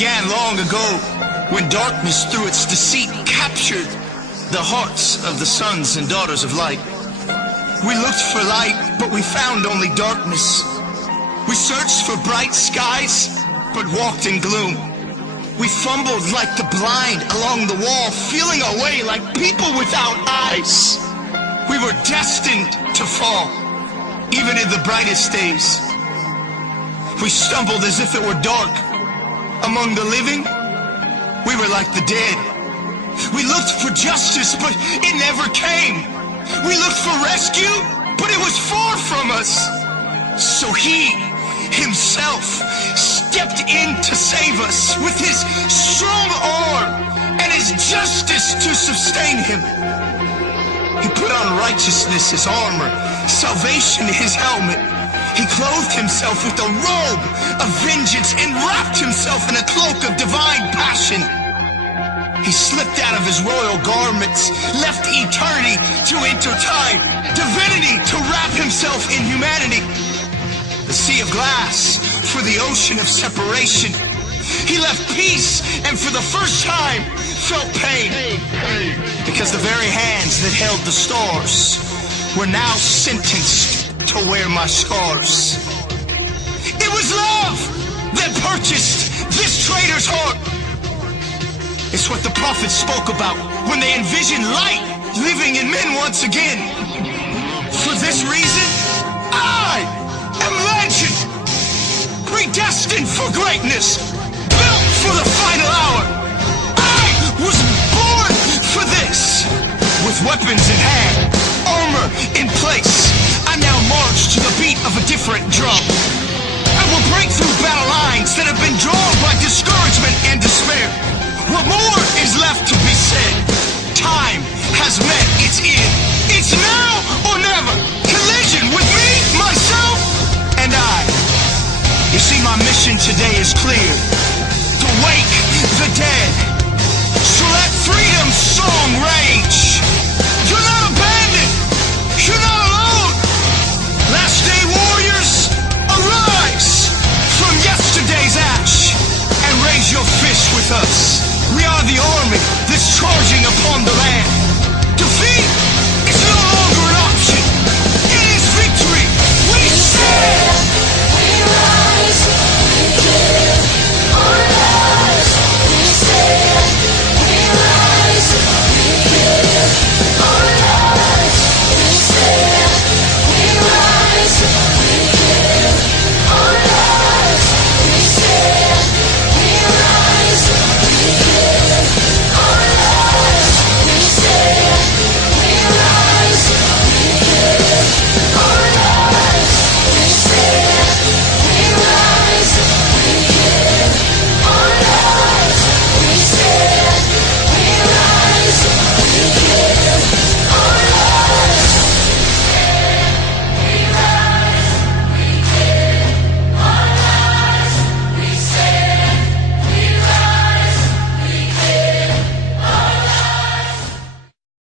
began long ago, when darkness through its deceit captured the hearts of the sons and daughters of light. We looked for light, but we found only darkness. We searched for bright skies, but walked in gloom. We fumbled like the blind along the wall, feeling our way like people without eyes. We were destined to fall, even in the brightest days. We stumbled as if it were dark. Among the living, we were like the dead. We looked for justice, but it never came. We looked for rescue, but it was far from us. So he himself stepped in to save us with his strong arm and his justice to sustain him. He put on righteousness his armor, salvation his helmet. He clothed himself with a robe of vengeance and wrapped himself in a cloak of divine passion. He slipped out of his royal garments, left eternity to enter time, divinity to wrap himself in humanity. The sea of glass for the ocean of separation. He left peace and for the first time felt pain. Because the very hands that held the stars were now sentenced to wear my scars. It was love that purchased this traitor's heart. It's what the prophets spoke about when they envisioned light living in men once again. For this reason, I am legend, predestined for greatness, built for the final hour. I was born for this. With weapons in hand, armor in place, I now march to the beat of a different drum. I will break through battle lines that have been drawn by discouragement and despair. What more is left to be said? Time has met its end. It's now or never. Collision with me, myself, and I. You see, my mission today is clear. To wake the dead. So let freedom's song ring.